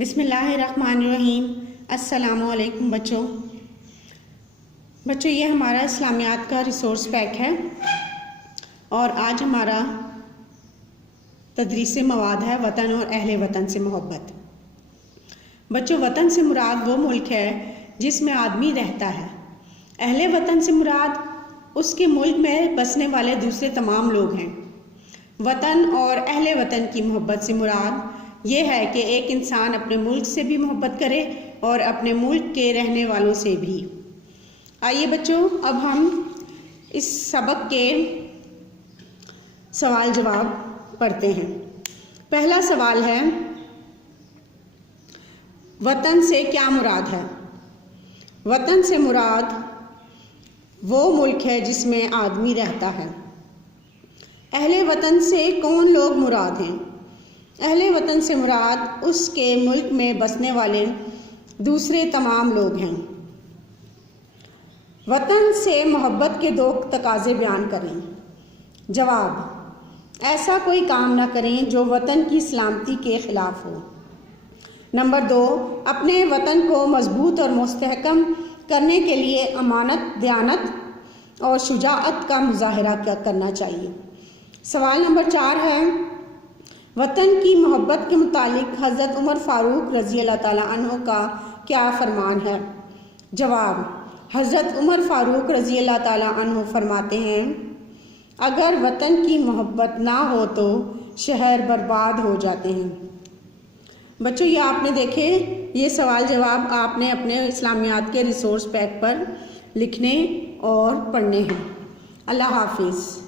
بسم اللہ الرحمن الرحیم۔ السلام علیکم بچوں۔ یہ ہمارا اسلامیات کا ریسورس پیک ہے اور آج ہمارا تدریس مواد ہے وطن اور اہل وطن سے محبت۔ بچوں، وطن سے مراد وہ ملک ہے جس میں آدمی رہتا ہے۔ اہل وطن سے مراد اس کے ملک میں بسنے والے دوسرے تمام لوگ ہیں۔ وطن اور اہل وطن کی محبت سے مراد یہ ہے کہ ایک انسان اپنے ملک سے بھی محبت کرے اور اپنے ملک کے رہنے والوں سے بھی۔ آئیے بچوں، اب ہم اس سبق کے سوال جواب پڑھتے ہیں۔ پہلا سوال ہے، وطن سے کیا مراد ہے؟ وطن سے مراد وہ ملک ہے جس میں آدمی رہتا ہے۔ اہل وطن سے کون لوگ مراد ہیں؟ اہل وطن سے مراد اس کے ملک میں بسنے والے دوسرے تمام لوگ ہیں۔ وطن سے محبت کے 2 تقاضے بیان کریں۔ جواب: ایسا کوئی کام نہ کریں جو وطن کی سلامتی کے خلاف ہو۔ نمبر 2، اپنے وطن کو مضبوط اور مستحکم کرنے کے لیے امانت، دیانت اور شجاعت کا مظاہرہ کرنا چاہیے۔ سوال نمبر 4 ہے، وطن کی محبت کے متعلق حضرت عمر فاروق رضی اللہ تعالیٰ عنہ کا کیا فرمان ہے؟ جواب: حضرت عمر فاروق رضی اللہ تعالیٰ عنہ فرماتے ہیں، اگر وطن کی محبت نہ ہو تو شہر برباد ہو جاتے ہیں۔ بچوں، یہ آپ نے دیکھے، یہ سوال جواب آپ نے اپنے اسلامیات کے ریسورس پیک پر لکھنے اور پڑھنے ہیں۔ اللہ حافظ۔